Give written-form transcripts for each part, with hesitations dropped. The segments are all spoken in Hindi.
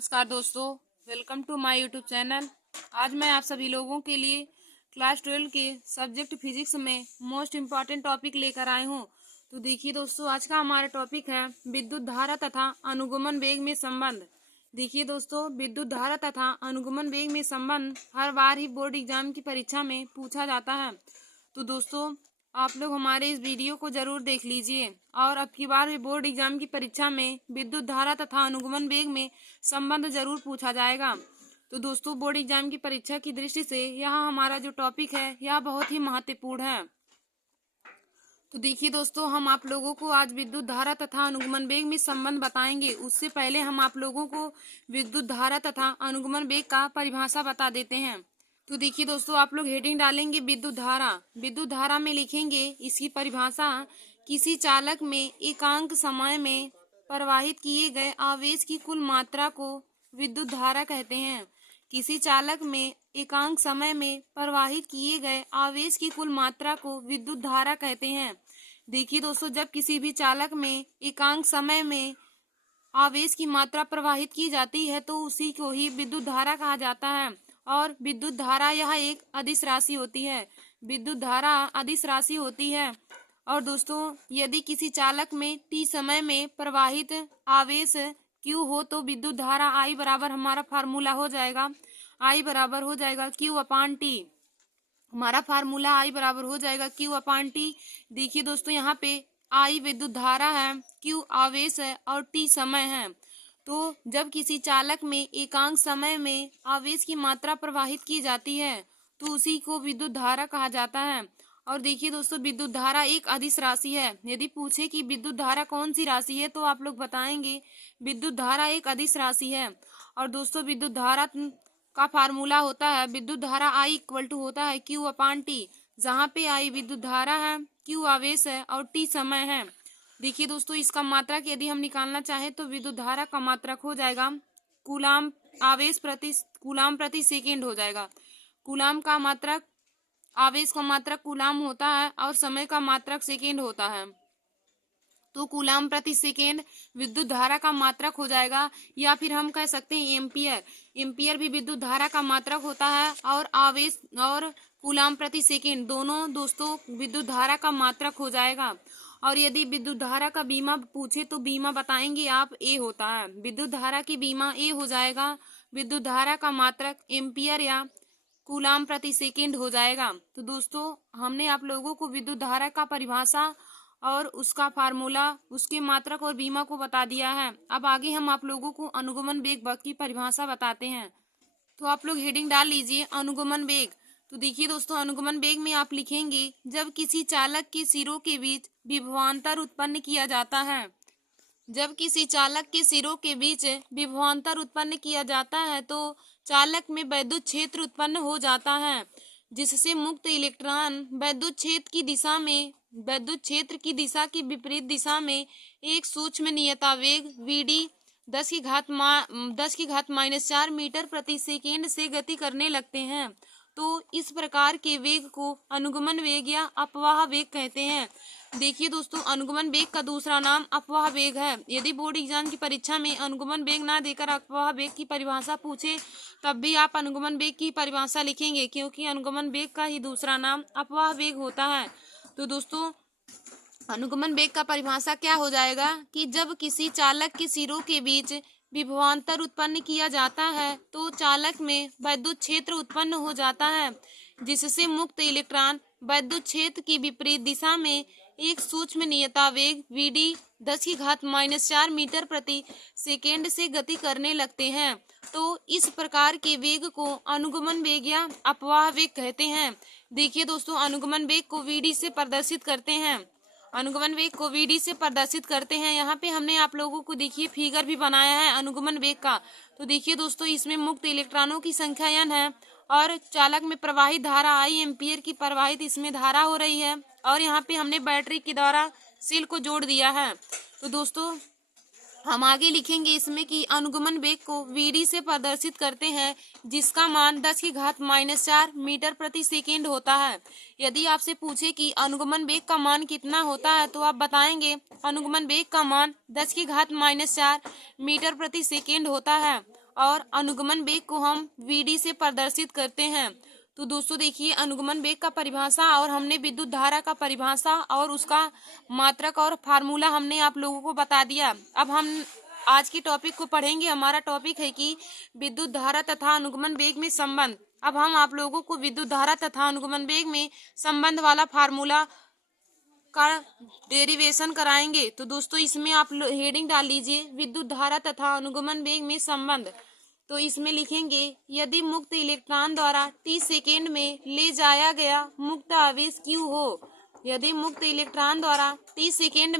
नमस्कार दोस्तों, welcome to my YouTube channel. आज मैं आप सभी लोगों के लिए क्लास 12 के सब्जेक्ट फिजिक्स में मोस्ट इम्पॉर्टेंट टॉपिक लेकर आए हूँ। तो देखिए दोस्तों, आज का हमारा टॉपिक है विद्युत धारा तथा अनुगमन वेग में संबंध। देखिए दोस्तों, विद्युत धारा तथा अनुगमन वेग में संबंध हर बार ही बोर्ड एग्जाम की परीक्षा में पूछा जाता है। तो दोस्तों, आप लोग हमारे इस वीडियो को जरूर देख लीजिए और अब की बार भी बोर्ड एग्जाम की परीक्षा में विद्युत धारा तथा अनुगमन वेग में संबंध जरूर पूछा जाएगा। तो दोस्तों, बोर्ड एग्जाम की परीक्षा की दृष्टि से यह हमारा जो टॉपिक है यह बहुत ही महत्वपूर्ण है। तो देखिए दोस्तों, हम आप लोगों को आज विद्युत धारा तथा अनुगमन वेग में संबंध बताएंगे। उससे पहले हम आप लोगों को विद्युत धारा तथा अनुगमन वेग का परिभाषा बता देते हैं। तो देखिए दोस्तों, आप लोग हेडिंग डालेंगे विद्युत धारा। विद्युत धारा में लिखेंगे इसकी परिभाषा, किसी चालक में एकांक समय में प्रवाहित किए गए आवेश की कुल मात्रा को विद्युत धारा कहते हैं। किसी चालक में एकांक समय में प्रवाहित किए गए आवेश की कुल मात्रा को विद्युत धारा कहते हैं। देखिए दोस्तों, जब किसी भी चालक में एकांक समय में आवेश की मात्रा प्रवाहित की जाती है तो उसी को ही विद्युत धारा कहा जाता है। और विद्युत धारा यह एक अदिश राशि होती है। विद्युत धारा अदिश राशि होती है। और दोस्तों, यदि किसी चालक में t समय में प्रवाहित आवेश q हो तो विद्युत धारा I बराबर हमारा फार्मूला हो जाएगा, I बराबर हो जाएगा Q/T। हमारा फार्मूला I बराबर हो जाएगा Q/T। देखिए दोस्तों, यहाँ पे I विद्युत धारा है, Q आवेश है और T समय है। तो जब किसी चालक में एकांक समय में आवेश की मात्रा प्रवाहित की जाती है तो उसी को विद्युत धारा कहा जाता है। और देखिए दोस्तों, विद्युत धारा एक अदिश राशि है। यदि पूछे कि विद्युत धारा कौन सी राशि है तो आप लोग बताएंगे विद्युत धारा एक अदिश राशि है। और दोस्तों, विद्युत धारा का फार्मूला होता है, विद्युत धारा I इक्वल टू होता है Q/T, जहाँ पे I विद्युत धारा है, Q आवेश है और T समय है। देखिए दोस्तों, इसका मात्रक यदि हम निकालना चाहें तो विद्युत धारा का मात्रक हो जाएगा कूलाम कूलाम प्रति सेकेंड हो जाएगा। कूलाम का मात्रक, आवेश का मात्रक कूलाम होता है और समय का मात्रक सेकेंड होता है। तो कूलाम प्रति सेकेंड विद्युत धारा का मात्रक हो जाएगा, या फिर हम कह सकते हैं एम्पियर। एम्पियर भी विद्युत धारा का मात्रक होता है और आवेश और कूलाम प्रति सेकेंड दोनों दोस्तों विद्युत धारा का मात्रक हो जाएगा। और यदि विद्युत धारा का बीमा पूछे तो बीमा बताएंगे आप ए होता है। विद्युत धारा की बीमा ए हो जाएगा। विद्युत धारा का मात्रक एम्पियर या कूलाम प्रति सेकेंड हो जाएगा। तो दोस्तों, हमने आप लोगों को विद्युत धारा का परिभाषा और उसका फार्मूला, उसके मात्रक और बीमा को बता दिया है। अब आगे हम आप लोगों को अनुगमन वेग की परिभाषा बताते हैं। तो आप लोग हेडिंग डाल लीजिए अनुगमन वेग। तो देखिए दोस्तों, अनुगमन वेग में आप लिखेंगे, जब किसी चालक के सिरों के बीच विभवांतर उत्पन्न किया जाता है। जब किसी चालक के सिरों के बीच विभवांतर उत्पन्न किया जाता है तो चालक में वैद्युत क्षेत्र उत्पन्न हो जाता है, जिससे मुक्त इलेक्ट्रॉन वैद्युत क्षेत्र की दिशा की विपरीत दिशा में एक सूक्ष्म नियतावेग Vd 10⁻⁴ मीटर प्रति सेकेंड से गति करने लगते हैं। तो इस प्रकार के वेग को अनुगमन वेग या अपवाह वेग कहते हैं। देखिए दोस्तों, अनुगमन वेग का दूसरा नाम अपवाह वेग है। यदि बोर्ड एग्जाम की परीक्षा में अनुगमन वेग ना देकर अपवाह वेग की परिभाषा पूछे तब भी आप अनुगमन वेग की परिभाषा लिखेंगे, क्योंकि अनुगमन वेग का ही दूसरा नाम अपवाह वेग होता है। तो दोस्तों, अनुगमन वेग का परिभाषा क्या हो जाएगा कि जब किसी चालक के सिरों के बीच विभवांतर उत्पन्न किया जाता है तो चालक में वैद्युत क्षेत्र उत्पन्न हो जाता है, जिससे मुक्त इलेक्ट्रॉन वैद्युत क्षेत्र की विपरीत दिशा में एक सूक्ष्म नियतावेग Vd 10⁻⁴ मीटर प्रति सेकेंड से गति करने लगते हैं। तो इस प्रकार के वेग को अनुगमन वेग या अपवाह वेग कहते हैं। देखिए दोस्तों, अनुगमन वेग को Vd से प्रदर्शित करते हैं। अनुगमन वेग को Vd से प्रदर्शित करते हैं। यहाँ पे हमने आप लोगों को देखिए फिगर भी बनाया है अनुगमन वेग का। तो देखिए दोस्तों, इसमें मुक्त इलेक्ट्रॉनों की संख्या n है और चालक में प्रवाहित धारा I एम्पियर की प्रवाहित इसमें धारा हो रही है, और यहाँ पे हमने बैटरी के द्वारा सेल को जोड़ दिया है। तो दोस्तों, हम आगे लिखेंगे इसमें कि अनुगमन वेग को Vd से प्रदर्शित करते हैं, जिसका मान 10⁻⁴ मीटर प्रति सेकेंड होता है। यदि आपसे पूछे कि अनुगमन वेग का मान कितना होता है तो आप बताएंगे अनुगमन वेग का मान 10⁻⁴ मीटर प्रति सेकेंड होता है। और अनुगमन वेग को हम VD से प्रदर्शित करते हैं। तो दोस्तों देखिए, अनुगमन वेग का परिभाषा और हमने विद्युत धारा का परिभाषा और उसका मात्रक और फार्मूला हमने आप लोगों को बता दिया। अब हम आज के टॉपिक को पढ़ेंगे। हमारा टॉपिक है कि विद्युत धारा तथा अनुगमन वेग में संबंध। अब हम आप लोगों को विद्युत धारा तथा अनुगमन वेग में संबंध वाला फार्मूला का डेरिवेशन कराएंगे। तो दोस्तों इसमें आप हेडिंग डाल लीजिए, विद्युत धारा तथा अनुगमन वेग में संबंध। तो इसमें लिखेंगे, यदि मुक्त इलेक्ट्रॉन द्वारा 30 सेकेंड में ले जाया गया मुक्त आवेश Q हो, यदि मुक्त इलेक्ट्रॉन द्वारा 30 सेकेंड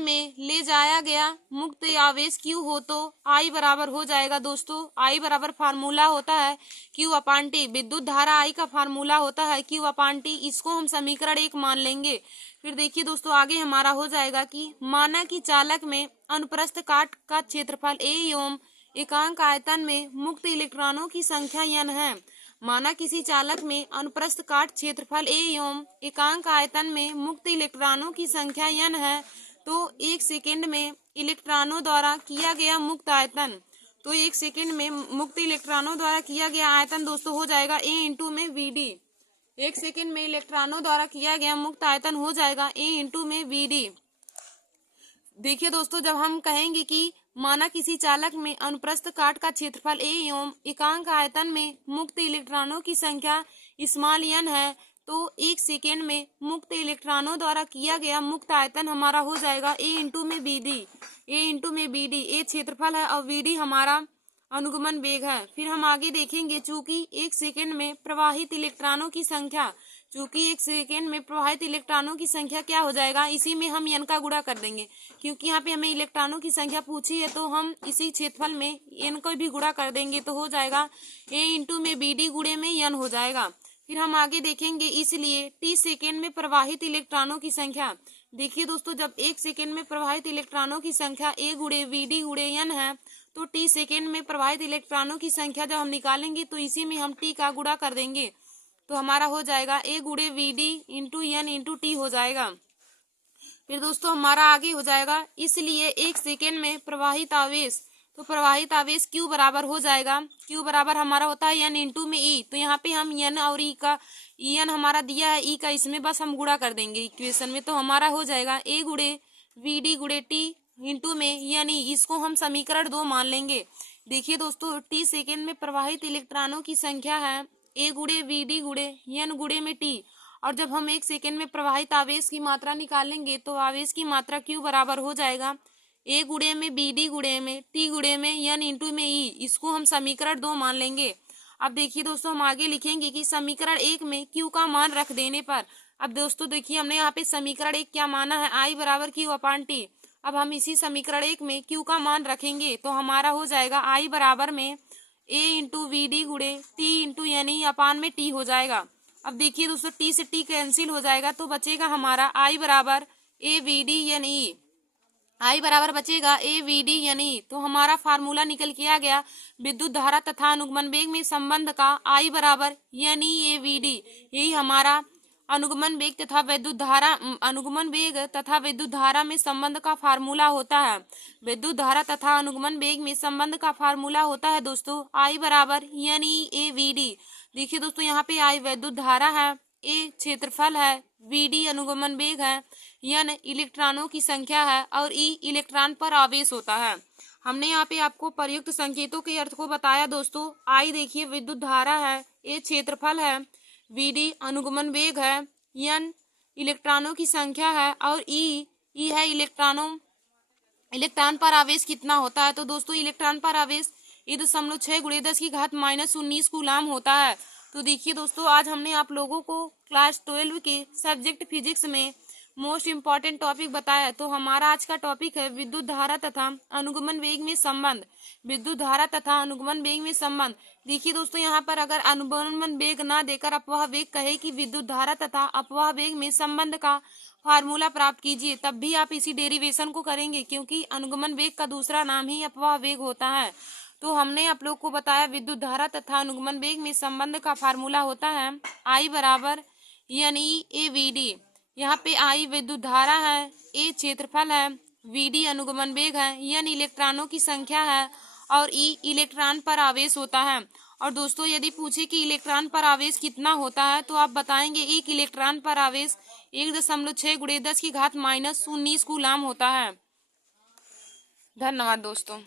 में ले जाया गया मुक्त आवेश Q हो तो I बराबर हो जाएगा। दोस्तों I बराबर फार्मूला होता है Q अपान T। विद्युत धारा I का फार्मूला होता है Q अपान T। इसको हम समीकरण 1 मान लेंगे। फिर देखिए दोस्तों, आगे हमारा हो जाएगा कि माना कि चालक में अनुप्रस्थ काट का क्षेत्रफल A एवं एकांक आयतन में मुक्त इलेक्ट्रॉनों की संख्या n है। माना किसी चालक में अनुप्रस्थ काट क्षेत्रफल A एवं एकांक आयतन में मुक्त इलेक्ट्रॉनों की संख्या n है, तो 1 सेकेंड में इलेक्ट्रॉनों द्वारा किया गया मुक्त आयतन, तो 1 सेकेंड में मुक्त इलेक्ट्रॉनों द्वारा किया गया आयतन दोस्तों हो जाएगा A इंटू में VD। 1 सेकेंड में इलेक्ट्रॉनों द्वारा किया गया मुक्त आयतन हो जाएगा A इंटू में VD। देखिए दोस्तों, जब हम कहेंगे कि माना किसी चालक में अनुप्रस्थ काट का क्षेत्रफल A एवं एकांक आयतन में मुक्त इलेक्ट्रॉनों की संख्या स्मॉल n है, तो 1 सेकेंड में मुक्त इलेक्ट्रॉनों द्वारा किया गया मुक्त आयतन हमारा हो जाएगा A इंटू में BD। A इंटू में BD, A क्षेत्रफल है और VD हमारा अनुगमन वेग है। फिर हम आगे देखेंगे, चूंकि 1 सेकेंड में प्रवाहित इलेक्ट्रॉनों की संख्या, चूंकि 1 सेकेंड में प्रवाहित इलेक्ट्रॉनों की संख्या क्या हो जाएगा, इसी में हम n का गुणा कर देंगे, क्योंकि यहाँ पे हमें इलेक्ट्रॉनों की संख्या पूछी है, तो हम इसी क्षेत्रफल में n को भी गुणा कर देंगे, तो हो जाएगा A इंटू में BD गुणे में n हो जाएगा। फिर हम आगे देखेंगे, इसलिए T सेकेंड में प्रवाहित इलेक्ट्रॉनों की संख्या। देखिए दोस्तों, जब 1 सेकेंड में प्रवाहित इलेक्ट्रॉनों की संख्या A गुणे VD गुणे n है, तो T सेकेंड में प्रवाहित इलेक्ट्रॉनों की संख्या जब हम निकालेंगे तो इसी में हम T का गुणा कर देंगे, तो हमारा हो जाएगा A गुणे VD into n into T हो जाएगा। फिर दोस्तों हमारा आगे हो जाएगा, इसलिए 1 सेकेंड में प्रवाहित आवेश, तो प्रवाहित आवेश Q बराबर हो जाएगा, Q बराबर हमारा होता है n इंटू में E। तो यहाँ पे हम n और E का, n हमारा दिया है, E का इसमें बस हम गुणा कर देंगे इक्वेशन में, तो हमारा हो जाएगा A गुणे VD गुणे T इंटू में n E। इसको हम समीकरण 2 मान लेंगे। देखिए दोस्तों, T सेकेंड में प्रवाहित इलेक्ट्रॉनों की संख्या है A गुणे VD गुणे n गुणे में T, और जब हम 1 सेकेंड में प्रवाहित आवेश की मात्रा निकालेंगे तो आवेश की मात्रा Q बराबर हो जाएगा A गुणे में BD गुणे में T गुणे में n इंटू में E। इसको हम समीकरण 2 मान लेंगे। अब देखिए दोस्तों, हम आगे लिखेंगे कि समीकरण 1 में Q का मान रख देने पर, अब दोस्तों देखिए हमने यहाँ पे समीकरण 1 क्या माना है, I बराबर Q अपान T। अब हम इसी समीकरण 1 में Q का मान रखेंगे, तो हमारा हो जाएगा I बराबर में A इंटू VD गुणे T इंटू n E अपान में T हो जाएगा। अब देखिए दोस्तों, T से T कैंसिल हो जाएगा, तो बचेगा हमारा I बराबर A VD n E। I बराबर बचेगा A VD n E। तो हमारा फार्मूला निकल के आ गया, विद्युत धारा तथा अनुगमन वेग में संबंध का I बराबर n E A VD। यही हमारा अनुगमन वेग तथा विद्युत धारा, अनुगमन वेग तथा विद्युत धारा में संबंध का फार्मूला होता है। विद्युत धारा तथा अनुगमन वेग में संबंध का फार्मूला होता है दोस्तों I बराबर n E A VD। देखिए दोस्तों, यहाँ पे I विद्युत धारा है, A क्षेत्रफल है, VD अनुगमन वेग है, n इलेक्ट्रॉनों की संख्या है और E इलेक्ट्रॉन पर आवेश होता है। हमने यहाँ पे आपको प्रयुक्त संकेतों के अर्थ को बताया दोस्तों। I देखिए विद्युत धारा है, A क्षेत्रफल है, VD अनुगमन वेग है, n इलेक्ट्रॉनों की संख्या है और E है इलेक्ट्रॉन पर आवेश कितना होता है। तो दोस्तों इलेक्ट्रॉन पर आवेश 1.6 गुणे 10 की घात -19 कूलाम होता है। तो देखिए दोस्तों, आज हमने आप लोगों को क्लास 12 के सब्जेक्ट फिजिक्स में मोस्ट इम्पॉर्टेंट टॉपिक बताया। तो हमारा आज का टॉपिक है विद्युत धारा तथा अनुगमन वेग में संबंध। विद्युत धारा तथा अनुगमन वेग में संबंध। देखिए दोस्तों, यहाँ पर अगर अनुगमन वेग ना देकर अपवाह वेग कहे कि विद्युत धारा तथा अपवाह वेग में संबंध का फार्मूला प्राप्त कीजिए, तब भी आप इसी डेरिवेशन को करेंगे, क्योंकि अनुगमन वेग का दूसरा नाम ही अपवाह वेग होता है। तो हमने आप लोग को बताया विद्युत धारा तथा अनुगमन वेग में संबंध का फार्मूला होता है I बराबर n E A VD। यहाँ पे I विद्युत धारा है, A क्षेत्रफल है, वीडी अनुगमन वेग है, एन इलेक्ट्रॉनों की संख्या है और ई इलेक्ट्रॉन पर आवेश होता है। और दोस्तों यदि पूछे कि इलेक्ट्रॉन पर आवेश कितना होता है तो आप बताएंगे एक इलेक्ट्रॉन पर आवेश 1.6 × 10⁻⁻19 कूलाम होता है। धन्यवाद दोस्तों।